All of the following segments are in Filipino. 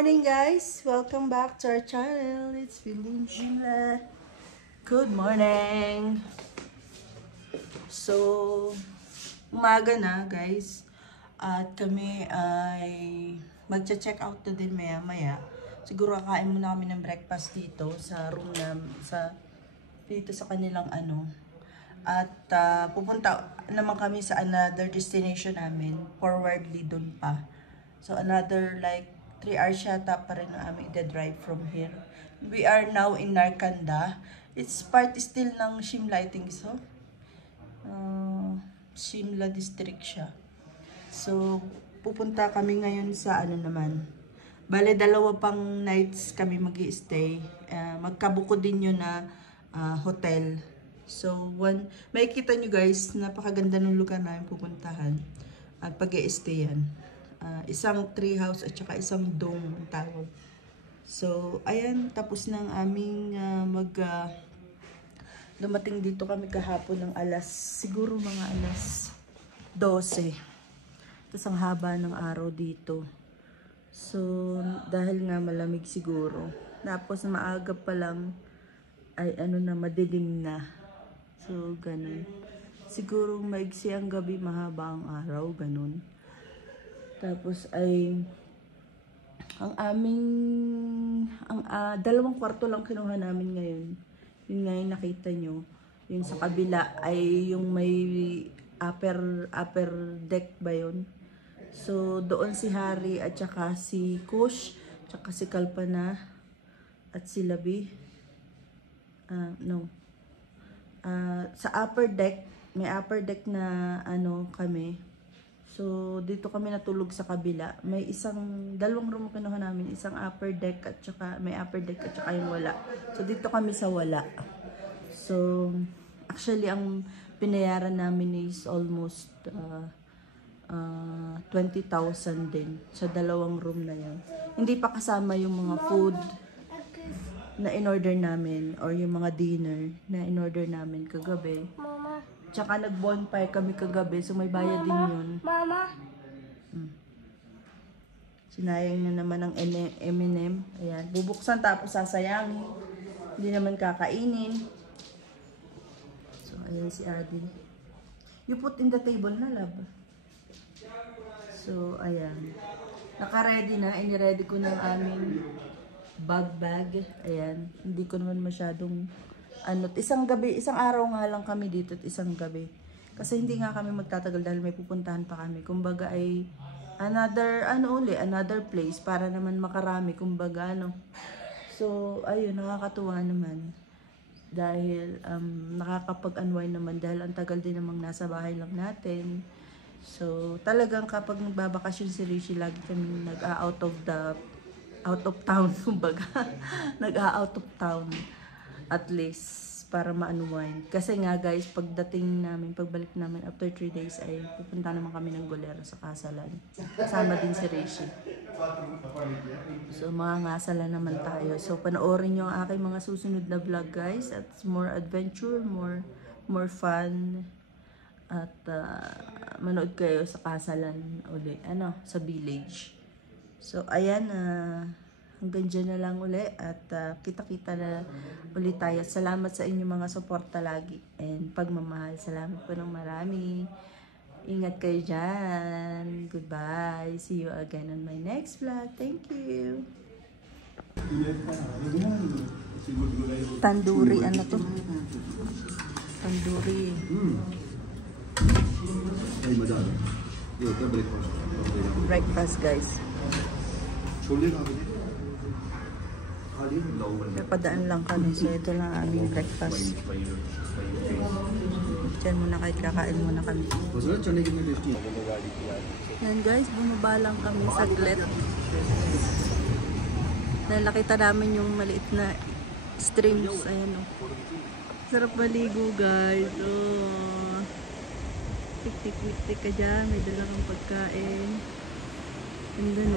morning, guys. Welcome back to our channel. It's Feeling Jimla. Good morning. So, umaga na, guys. At kami ay magcha-check out na din maya-maya. Siguro kakain muna kami ng breakfast dito sa room na dito sa kanilang ano. At pupunta naman kami sa another destination namin. Forwardly dun pa. So, another like 3 hours yata pa rin ang aming drive from here. We are now in Narcanda. It's part still ng Shimla, I think so. Shimla district siya. So, pupunta kami ngayon sa ano naman. Bale, 2 pang nights kami mag-i-stay. Magkabuko din yun na hotel. So, makikita nyo guys, napakaganda ng lugar namin pupuntahan. At pag-i-stay yan. Isang tree house at saka isang dome ang tawag. So, ayan, tapos ng aming dumating dito kami kahapon ng siguro mga alas 12. Tapos ang haba ng araw dito. So, dahil nga malamig siguro. Tapos maaga pa lang ay madilim na. So, ganun. Siguro maigsi ang gabi, mahaba ang araw, ganun. Tapos ay ang 2 kwarto lang kinuha namin ngayon. Yun nga yung nakita nyo. Yung sa kabila ay yung may upper deck ba yun? So doon si Harry at saka si Kush, at saka si Kalpana at si Labi. Sa upper deck, may upper deck na kami. So, dito kami natulog sa kabila. May 2 room kinuha namin. Isang upper deck at saka, may upper deck at saka yung wala. So, dito kami sa wala. So, actually, ang pinayaran namin is almost 20,000 din sa 2 room na yan. Hindi pa kasama yung mga food na in-order namin or yung mga dinner na in-order namin kagabi. Tsaka nag-bonfire kami kagabi, so may bayad din yun. Mama! Sinayang na naman ang M&M. Ayan, bubuksan tapos sasayangin. Hindi naman kakainin. So, ayan si Adi. You put in the table na, love. So, ayan. Naka-ready na. Ini-ready ko ng aming bag. Ayan. Hindi ko naman masyadong isang araw nga lang kami dito at isang gabi. Kasi hindi nga kami magtatagal dahil may pupuntahan pa kami. Kumbaga ay another place para naman makarami. Kumbaga So, ayun, nakakatuwa naman. Dahil nakakapag-unwind naman dahil ang tagal din namang nasa bahay lang natin. So, talagang kapag nagbabakasyon si Rishi, lagi kami nag-out of town, kumbaga. Nag-out of town. At least, para ma-unwind. Kasi nga guys, pagbalik namin after 3 days ay pupunta naman kami ng Golero sa Kasalan. Kasama din si Rishi. So, mga ngasala naman tayo. So, panoorin nyo ang aking mga susunod na vlog guys. At more adventure, more fun. At manood kayo sa Kasalan uli. Sa village. So, ayan hanggang dyan na lang uli at kita-kita na ulit tayo. Salamat sa inyong mga suporta lagi and pagmamahal. Salamat po ng marami. Ingat kayo dyan. Goodbye. See you again on my next vlog. Thank you. Tandoori, Tandoori. Breakfast guys. Napadaan lang kami, so ito lang aming breakfast. Diyan muna kahit kakain muna kami. Yan guys, bumaba lang kami saglit. Nakita namin yung maliit na streams. Ayan o. Sarap maligo guys. Oh. Tik-tik-tik ka dyan. May dala kang pagkain. Ganda no.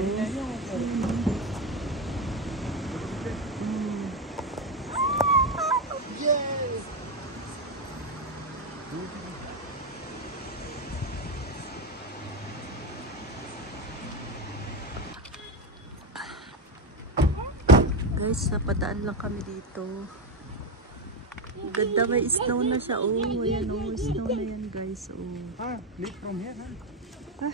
Guys, napadaan lang kami dito. Ganda, may snow na siya. Oh, ayan oh, snow na yan guys. Oh. Leave from here, huh?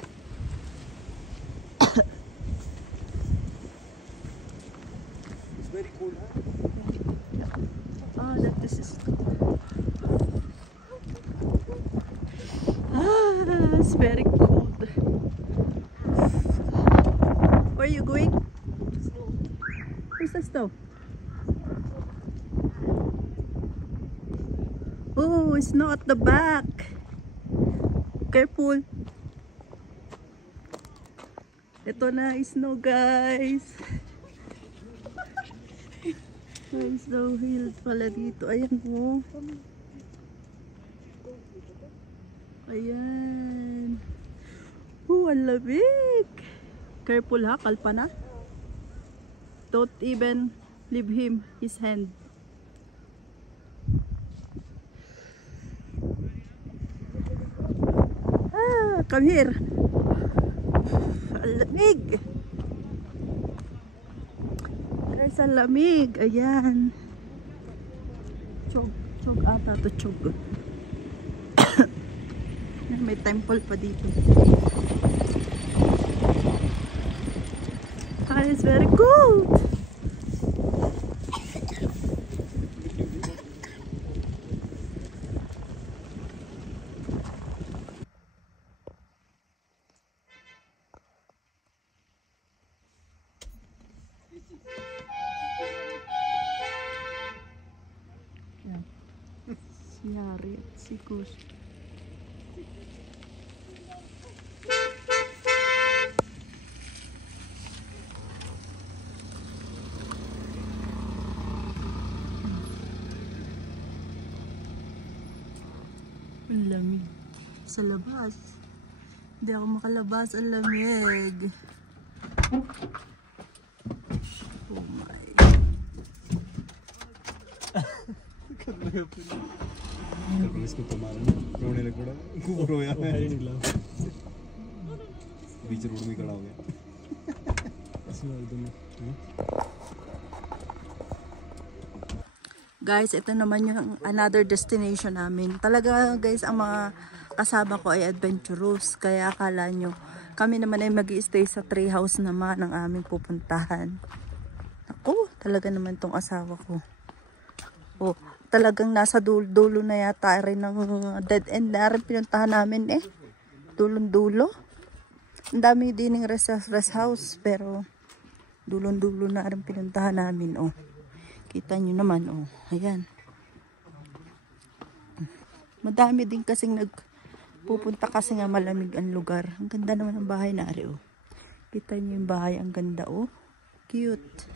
It's very cool, huh? That this is it's very cold. Where are you going? Where's the snow? Oh, it's not at the back. Careful. Ito na snow guys. May snow hill pala dito. Ayan po. Ayan. Ang lamig. Careful ha, kalpa na. Don't even leave him his hand. Come here. Ang lamig. Guys, ang lamig. Ayan. Chog ata to chog. May temple pa dito. It's very cold. Si Hari at si Kus. Ang lamig sa labas. Hindi ako makalabas, ang lamig. Oh my. कभी इसको तो मारा रोने लग पड़ा खूब रोया मैं निकला बीच रोड में खड़ा हो गया Guys, ito naman yung another destination namin. Talaga guys, ang mga kasama ko ay adventurous. Kaya akala nyo, kami naman ay mag-i-stay sa tree house naman ang aming pupuntahan. Ako, talaga naman tong asawa ko. Oh, talagang nasa dulo na yata rin ng dead end na rin pinuntahan namin eh. Dulong-dulo. Ang dami din ng rest house, pero dulong-dulo na rin pinuntahan namin oh. Kita nyo naman oh. Ayan. Madami din kasing nagpupunta kasi nga malamig ang lugar. Ang ganda naman ng bahay na ari oh. Kita nyo yung bahay, ang ganda oh. Cute.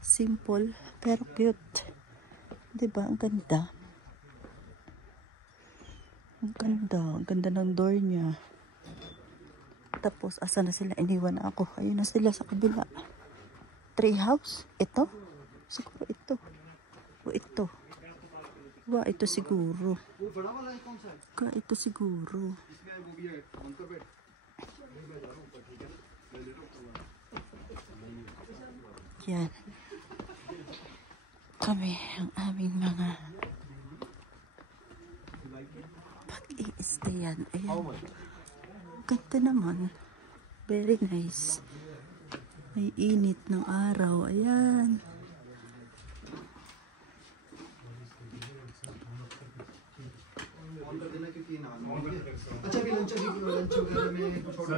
Simple, pero cute. Diba? Ang ganda. Ang ganda. Ang ganda ng door niya. Tapos, asa na sila? Iniwan na ako. Ayun na sila sa kabila. Tree house? Ito? Siguro ito. O ito. Wow, ito siguro. Ito siguro. Yan. Kami ang aming mga pag-i-stayan. Ayan. Ganda naman. Very nice. May init ng araw. Ayan. अच्छा भी लंच वगैरह में कुछ ऑर्डर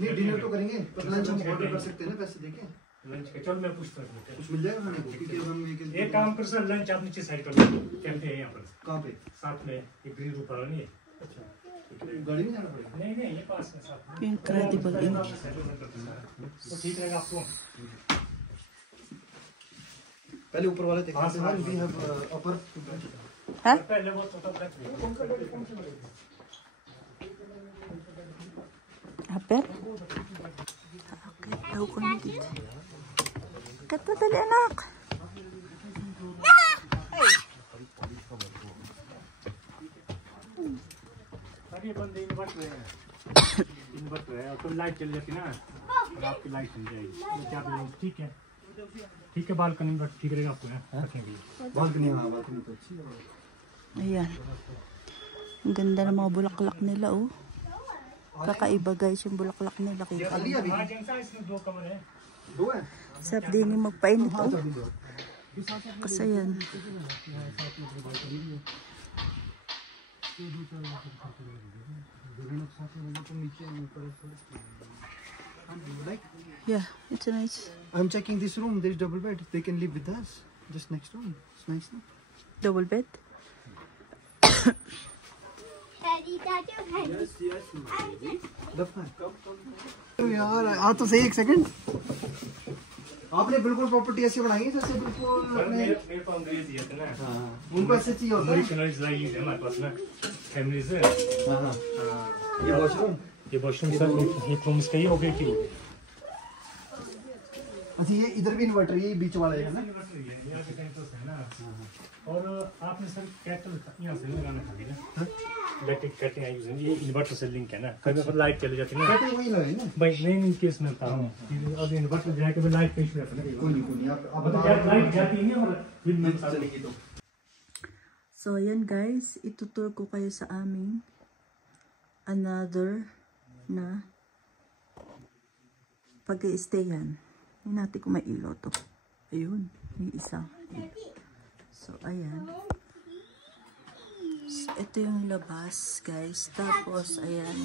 नहीं डिनर तो करेंगे पर लंच हम ऑर्डर कर सकते हैं ना पैसे देके लंच का चल मैं पूछता हूँ कुछ मिल जाएगा खाने को क्योंकि हम एक काम कर सर लंच आप नीचे साइड कर लो कैंपे है यहाँ पर कहाँ पे साथ में एक ग्रीन ऊपर नहीं है अच्छा गाड़ी में जाना पड़ेगा नहीं नहीं ये पास में साथ में Incredible. तो ठीक रहेगा आपको पहले ऊपर वाले देखते हैं वी हैव अपर Ha? पहले वो तो Aper? Okay, daw ko na dito. Kata dali anak. सारे बंदे इन्वर्टर है इन्वर्टर है और तो लाइट चल जाती ना और आपकी लाइट बन जाएगी क्या ठीक है बालकनी में ठीक रहेगा आपको रखेंगे बालकनी, हाँ बालकनी तो अच्छी है। Ayan. Ang ganda ng mga bulaklak nila, oh. Kakaiba guys yung bulaklak nila. Kita खाली mo. अभी हाँ जैसा इसमें 2 कमरे हैं दो है। Sarap din yung magpainit, हाँ oh. चाबी दो। Kasi yan. Like, Yeah, it's nice. I'm checking this room. There's double bed. They can live with us. Just next room. It's nice, no? Double bed. तो यार आ तो सही एक सेकंड। आपने बिल्कुल प्रॉपर्टी ऐसी बनाई है जैसे बिल्कुल अपने मेरे को अंग्रेज दिए थे ना हाँ उनको ऐसे चाहिए होता है। अमेरिकनाइज लाइफ है हमारे पास ना फैमिली से हाँ हाँ ये वॉशरूम। ये वॉशरूम सर ये रूम इसका ही हो गया कि अच्छा ये इधर भी इन्वर्टर ये बीच वाला है ना। और आपने सर कैटल यहाँ से लगाना खाली ना इलेक्ट्रिक कैटल यूज ये इन्वर्टर से लिंक है ना कभी पर लाइट चली जाती है ना बैटरी वही लगे ना। भाई मेन केस में था अब इन्वर्टर जाके भी लाइट पेश रहता है ना कोई नहीं आप मतलब लाइट जाती है और बिल में चलेगी तो। So, ayan guys. Itutur ko kayo sa aming another na pag-i-stayan. Hindi natin kung may ilaw to. Ayun. May isa. So, ayan. So, ito yung labas, guys. Tapos, ayan.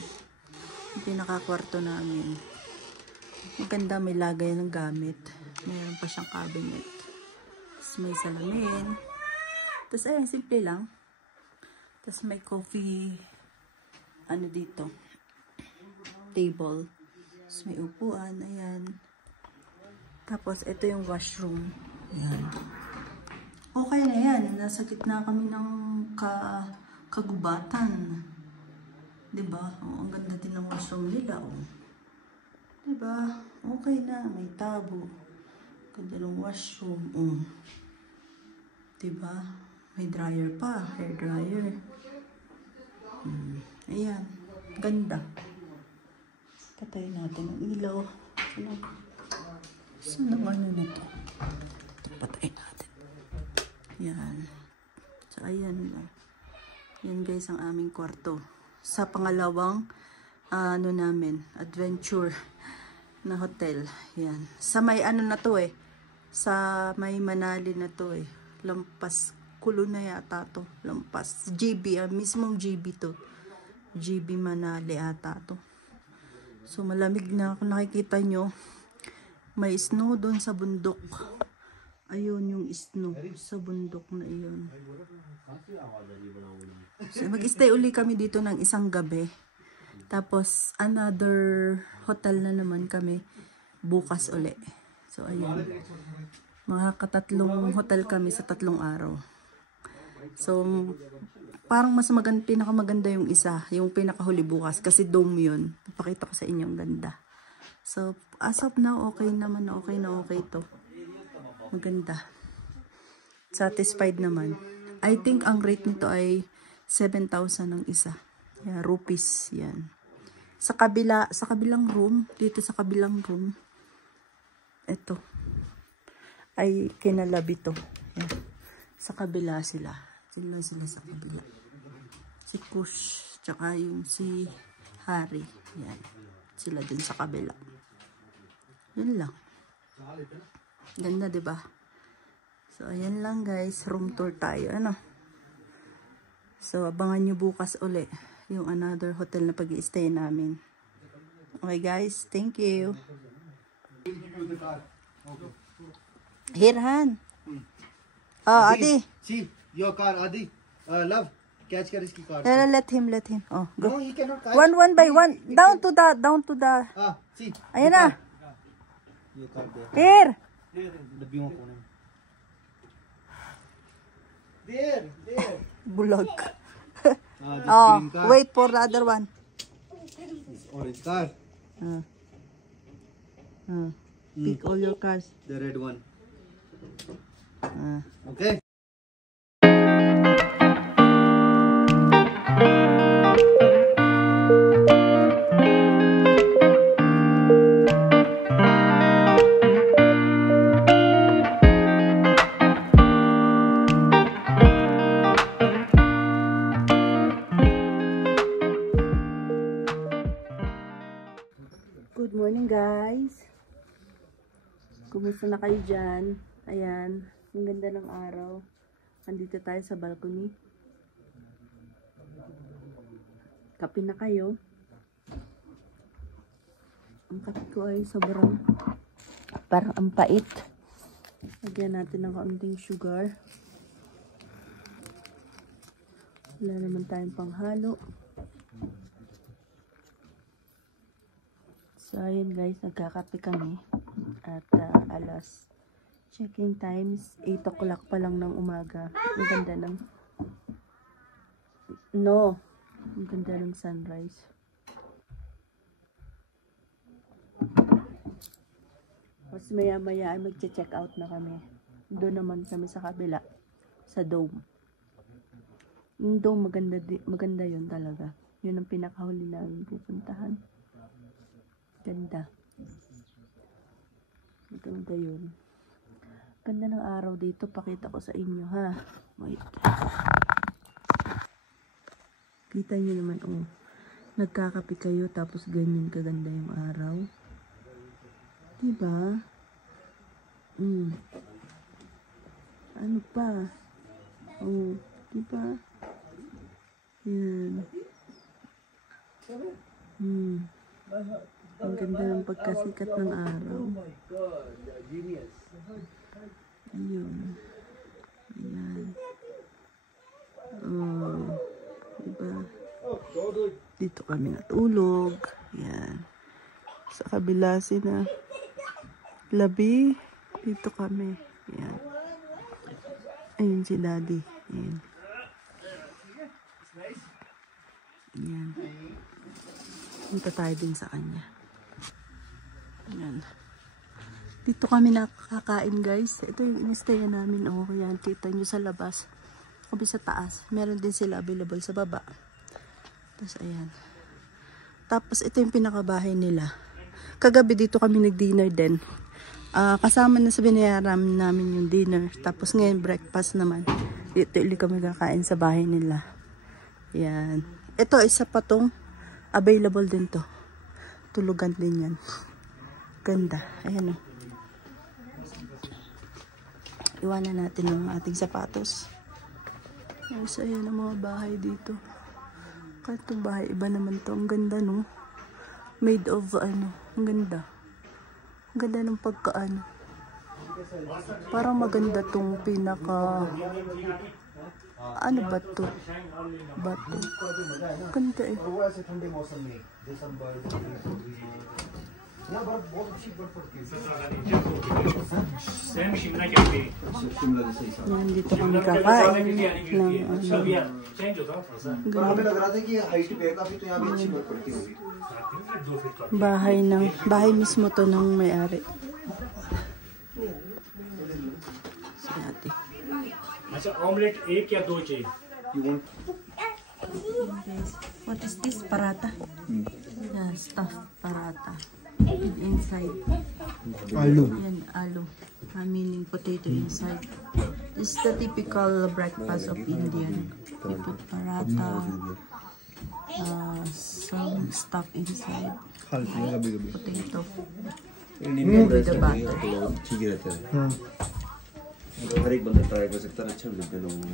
Yung pinaka-kwarto namin. Maganda, may lagay ng gamit. Mayroon pa siyang cabinet. Tapos, may salamin. Tapos, ayan, simple lang. Tapos, may coffee, ano dito, table. Tapos, may upuan, ayan. Tapos, ito yung washroom. Ayan. Okay na yan. Nasa gitna kami ng kagubatan. Diba? Oh, ang ganda din ng washroom nila, oh. Diba? Okay na. May tabo. Ganda ng washroom, oh. Diba? May dryer pa. Hair dryer. Ayan. Ganda. Patayin natin ang ilaw. Saan ang ano nito? Patayin natin. Yan. So, ayan lang. Yan guys ang aming kwarto. Sa pangalawang ano namin, adventure na hotel. Yan. Sa may ano na to eh. Sa may Manali na to eh. Lampas. Kulo na yata to. Lampas. GB. Mismong GB to. GB Manali ata to. So malamig na. Kung nakikita nyo, may snow doon sa bundok. Ayun yung snow sa bundok na iyon. So mag-stay uli kami dito ng isang gabi. Tapos another hotel na naman kami bukas uli. So ayun. Mga katatlong hotel kami sa 3 araw. So, parang mas pinakamaganda yung isa, yung pinakahuli bukas, kasi dome yun. Papakita ko sa inyo ang ganda. So, as of now, okay naman, okay na okay to. Maganda. Satisfied naman. I think ang rate nito ay 7,000 ang isa. Yeah, rupees, yan. Sa kabilang room, dito sa kabilang room, ito, ay kinalabi to. Yan. Sa kabila sila. Sila sa kabila. Si Kush, tsaka yung si Harry. Yan. Sila din sa kabila. Yun lang. Ganda, diba? So, ayan lang guys. Room tour tayo. Ano? So, abangan nyo bukas uli yung another hotel na pag-i-stay namin. Okay guys. Thank you. Hirhan. Adi. See your car, Adi. Love, catch कर इसकी car. Let him. Oh, go. No, he cannot catch. One by one. Down to the. See. Ayan na. ये car दे. Here. डब्बियों में कोने में. There. Bulag. This Oh, green car. wait for the other one. This orange car. Pick all your cars. The red one. Okay. kumusta na kayo dyan? Ayan, ang ganda ng araw. Andito tayo sa balcony. Kape na kayo. Ang kape ko ay sobrang parang ang pait. Lagyan natin ng kaunting sugar. Wala naman tayong panghalo. So, ayun guys, nagkakape kami. At checking times, 8 o'clock pa lang ng umaga. Ang ganda ng... Ang ganda ng sunrise. Mas maya-maya ay mag-check out na kami. Doon naman kami sa kabila. Sa dome. Yung dome, maganda yun talaga. Yun ang pinakahuli namin pupuntahan. Ganda. Maganda yun. Ganda ng araw dito. Pakita ko sa inyo, ha? Wait. Kita nyo naman, oh. Nagkakape kayo, tapos ganyan kaganda yung araw. Diba? Ano pa? Oh, diba? Yan. Ang ganda ng pagkasikat ng araw. Ayun. Ayan. Oh, diba? Dito kami natulog. Ayan. Sa kabila sina Labi. Dito kami. Ayan. Ayun si Daddy. Ayan. Ayan. Punta tayo din sa kanya. Ayan. Dito kami nakakain guys. Ito yung inistayan namin. Oh, ayan. Kita nyo sa labas. Kabi sa taas. Meron din sila available sa baba. Tapos ayan. Tapos ito yung pinakabahay nila. Kagabi dito kami nag-dinner din. Kasama na sa binayaran namin yung dinner. Tapos ngayon breakfast naman. Dito ulit kami kakain sa bahay nila. Ayan. Ito isa pa tong available din to. Tulugan din yan. Ganda. Ayan o. Iwanan natin ang ating sapatos. So ayan ang mga bahay dito. Kahit itong bahay, iba naman to. Ang ganda no. Made of ano. Ang ganda. Ang ganda ng pagkaano. Parang maganda tong pinaka... Ano ba to? Bato. Ganda eh. Yan, dito kami kakain ng bahay mismo to ng may-ari. Si ate. अच्छा ऑमलेट एक या दो चाहिए What is this? Paratha? Yeah, stuffed paratha. Inside. Aloo. Yan, aloo. Meaning potato inside. This is the typical breakfast of Indian. You put paratha, some stuff inside. Potato. With the butter. ठीक रहता है हर एक बंदा ट्राई कर सकता है अच्छा भी लगता है लोगों को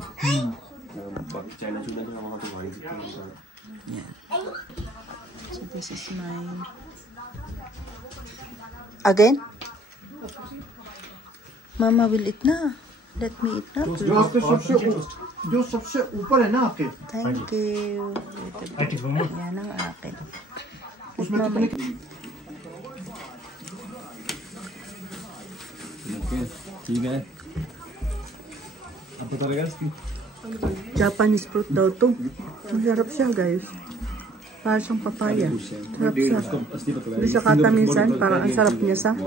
बाकी चाइना चूना जो वहाँ तो भाई सकते हैं Yeah. So this is mine. Again? Mama will eat na. Let me eat na. जो सबसे ऊपर है ना आपके Thank you. Yan ang akin. उसमें कितने ठीक है अब पता लगा इसकी Japanese fruit daw to. Masarap siya guys. Para siyang papaya. Sarap siya. Hindi siya kataminsan. Parang ang sarap niya sa.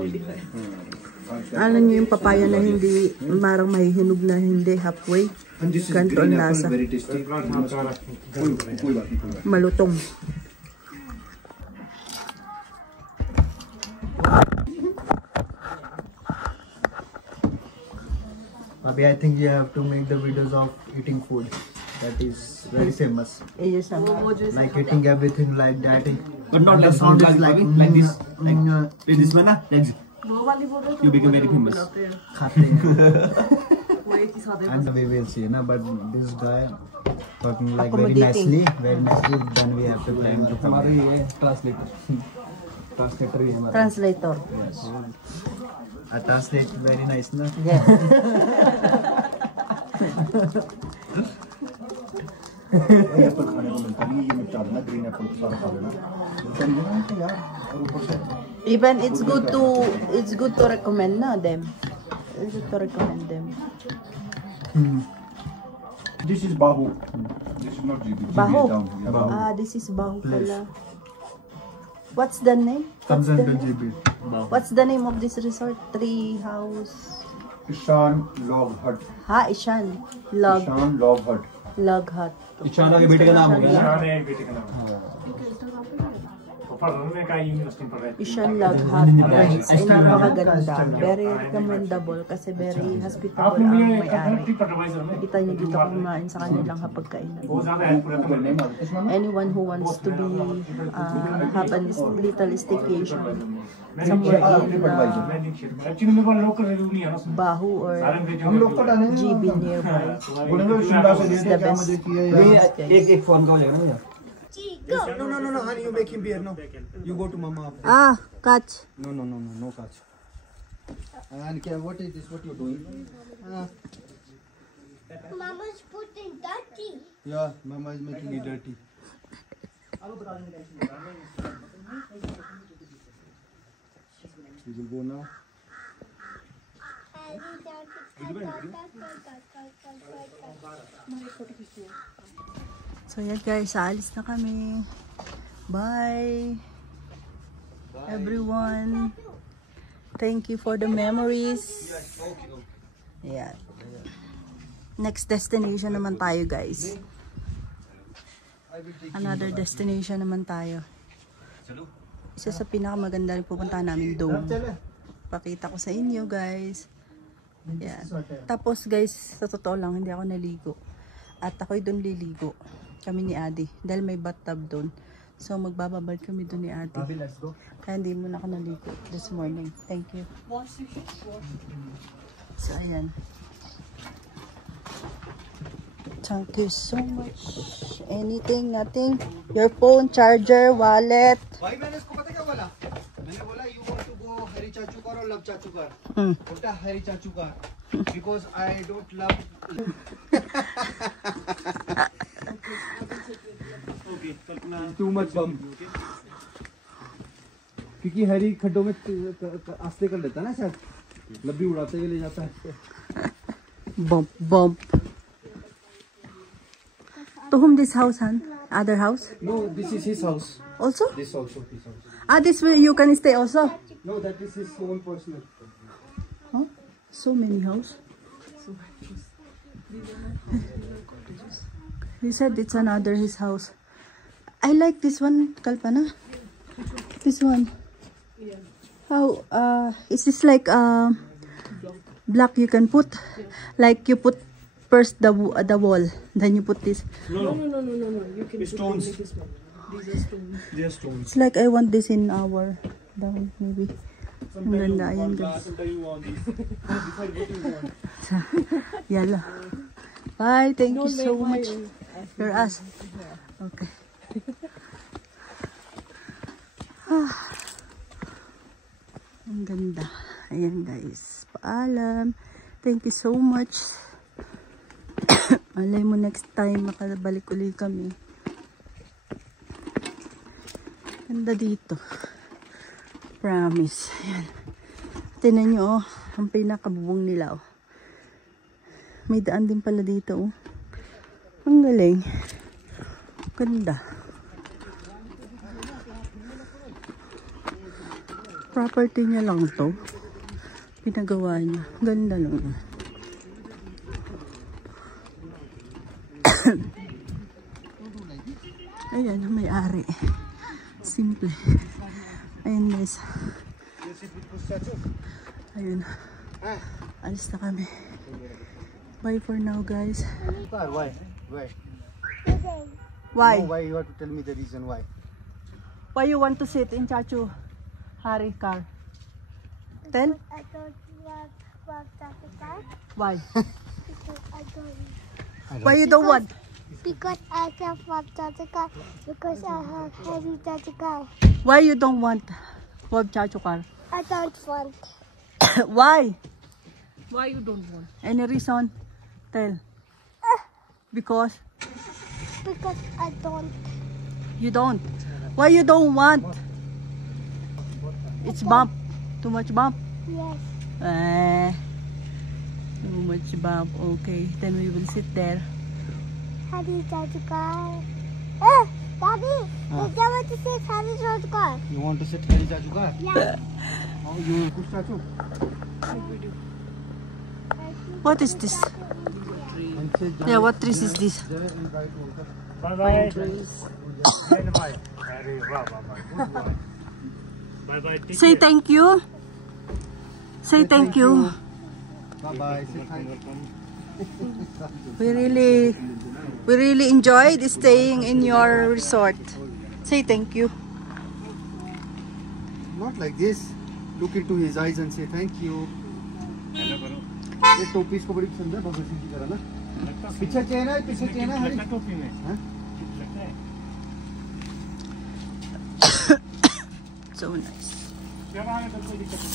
Alam niyo yung papaya na hindi marang mahihinog na hindi halfway. Ganito ang lasa. Malutong. Abhi, I think you have to make the videos of eating food. That is very famous. Yes, Like eating everything like that. But not The like sound sound is like like this. mm, This one, na? Legs. You become very famous. And we will see, na. But this guy talking like very Accommodating. nicely. Then we have to plan to come. Translator. A translate very nice, na. Yes. Apple खाने को मिलता नहीं, ये मिर्चा ना, green Apple सारा खा लेना। तो ये ना कि यार, और ऊपर से Even it's good to recommend na them. It's good to recommend them. This is Bahu. This is not GB. Bahu. GB is down. Yeah, Bahu. Ah, this is Bahu pala. What's the name? Thousand GB. What's the name of this resort? Tree House. Ishan Log Hut. Ha, Ishan. Log Ishan Log Hut. Hut. Ishana के बेटे का नाम हो गया। सारे बेटे का नाम तो पर में का यूनिवर्सिटी पढ़ रहे Ishan Log Hut. Guys, ay napakaganda. Very recommendable kasi very hospitable ang may-ari. Adviser में Kita niyo dito kumain sa kanilang hapagkainan. बहुत ज्यादा हेल्प करता है Anyone who wants to be have a little staycation somewhere in actually मेरे पास local review नहीं है ना उसमें Bahu or हम लोग तो डालेंगे। GB nearby. बोलेंगे शिमला से This is लेते the क्या best. मजे किए नहीं, यार। एक फोन का हो जाएगा ना भैया। No, honey, you make him beer, no. You go to mama after. Ah, catch. No catch. And what is this? What you doing? Mama's putting dirty. Yeah, mama is making it dirty. You will go now. So yan guys, aalis na kami. Bye. Everyone. Thank you for the memories. Yeah. Next destination naman tayo guys. Another destination naman tayo. Isa sa pinakamaganda rin pupunta namin Dome. Pakita ko sa inyo guys. Yeah. Tapos guys, sa totoo lang, hindi ako naligo. At ako'y doon liligo. Kami ni Adi. Dahil may bathtub doon. So magbababad kami doon ni Adi. Kaya hindi muna ako naligo this morning. Thank you. So ayan. Thank you so much. Anything, nothing. Your phone, charger, wallet. भाई मैंने इसको पता क्या बोला? मैंने बोला you want to go हरी चाचू कार और लव चाचू कार. बोलता हरी चाचू car. Because I don't love. Okay, too much bum. क्योंकि हरी खड्डों में आस्ते कर लेता ना शायद. लब्बी उड़ाते हुए ले जाता है. Bump, bump. To whom this house, Han? Other house? No, this is his house. Also? This also his house. Ah, this way you can stay also? No, that is his own personal. Huh? So many house. He said it's another his house. I like this one, Kalpana. This one. How is this like block you can put? Like you put first the wall, then you put this. No. You can Stones. put this one. These are stones. They are stones. It's like I want this in our down maybe. Ang ganda, ayan guys. Yala. Bye, thank you so much. You're us. Okay. Ang ganda. Ayan guys. Paalam. Thank you so much. Malay mo next time makabalik ulit kami. Ganda dito. Promise. Ayan. Tingnan nyo oh. Ang pinakabubong nila oh. May daan din pala dito oh. Ang galing. Ganda. Property niya lang to. Pinagawa niya. Ganda lang. Ayan, may-ari. Simple. Ayan guys. Ayun. Alis na kami. Bye for now guys. Why? Why? No, why you have to tell me the reason why? Why you want to sit in Chachu Hari car? Tell. I don't want Africa. Why? Because I don't. Why you don't want? Because I can't want Africa. Because I have heavy Africa. Why you don't want Wab Chachukar? I don't want. Why? Why you don't want? Any reason? Tell. Because Because I don't. you don't. Why you don't want? It's bump. Too much bump. Yes. Too much bump. Okay, then we will sit there. Heavy Africa. Daddy, I want to say heavy Africa. You want to sit Hari Chachu car? Yeah. Oh, you push Chachu? What is this? And say Yeah, what trees is this? Jai and guide to Bye bye. And bye. अरे वाह वाह वाह. Good boy. Bye bye. Take Say care. thank you. Say thank you. Bye bye. Say thank you. We really enjoyed staying in your resort. Say thank you. Not like this. Look into his eyes and say thank you. Hello करो. ये टोपी इसको बड़ी पसंद है भगत सिंह की तरह ना. लगता है पीछे चेन है पीछे चेन है हरी. लगता है टोपी में. हाँ? लगता है. So nice. क्या बात है, कोई दिक्कत नहीं.